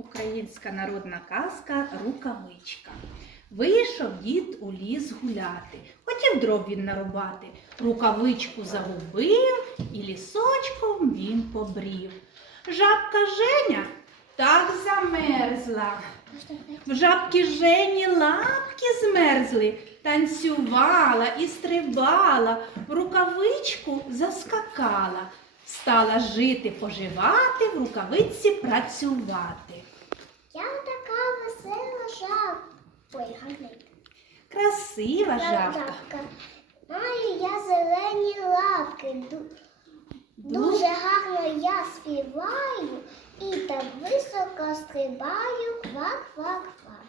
Українська народна казка Рукавичка. Вийшов дід у ліс гуляти, хотів дров він нарубати, рукавичку загубив і лісочком він побрів. Жабка Женя так замерзла. В жабки Жені лапки змерзли, танцювала і стрибала, в рукавичку заскакала, стала жити, поживати, в рукавичці працювати. Я така весела жабка. Ой, гарненька. Красива жабка. Маю я зелені лапки. Дуже гарно я співаю і так високо стрибаю. Квак-квак-квак.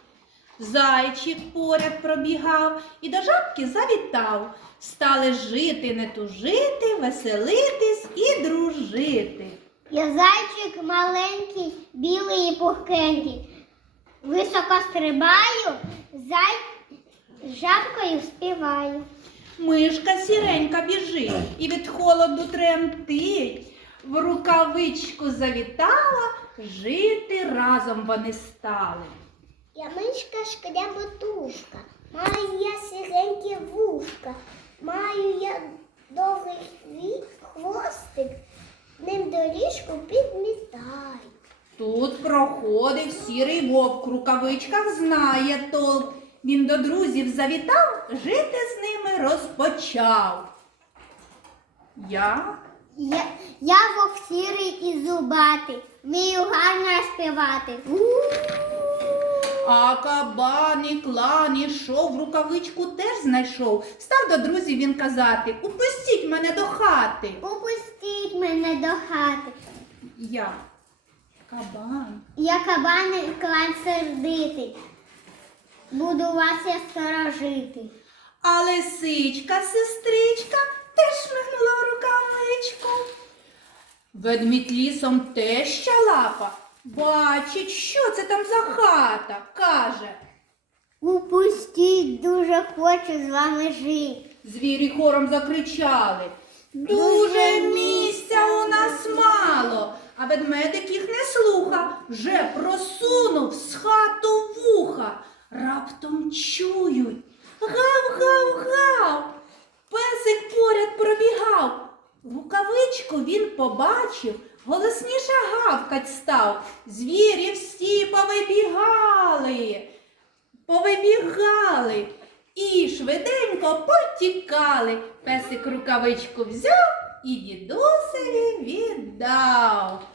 Зайчик поряд пробігав і до жабки завітав. Стали жити, не тужити, веселитись і дружити. Я зайчик маленький, білий і пухкенький. Високо стрибаю, зай... жабкою співаю. Мишка сіренька біжить і від холоду тремтить. В рукавичку завітала, жити разом вони стали. Я мишка шкряботушка, маю я сіренькі вушка, маю я довгий хвостик, ним доріжку підмітаю. Тут проходив сірий вовк, в рукавичках знає толк. Він до друзів завітав, жити з ними розпочав. Я Я, я вовк сірий і зубатий, вмію гарно співати. А кабан і клан ішов, рукавичку теж знайшов. Став до друзів він казати, упустіть мене до хати. Упустіть мене до хати. Я кабан. Я кабан і клан сердитий. Буду вас я сторожити. А лисичка, сестричка, теж шмигнула в рукавичку. Ведмідь лісом теж лапа. Бачить, що це там за хата, каже. Упустіть, дуже хочу з вами жити. Звірі хором закричали. Дуже місця у нас мало. А ведмедик їх не слуха, вже вуха. Раптом чують. Гав-гав-гав. Песик поряд пробігав. Рукавичку він побачив, голосніше гавкать став. Звірі всі повибігали повибігали і швиденько потікали. Песик рукавичку взяв і дідусеві віддав.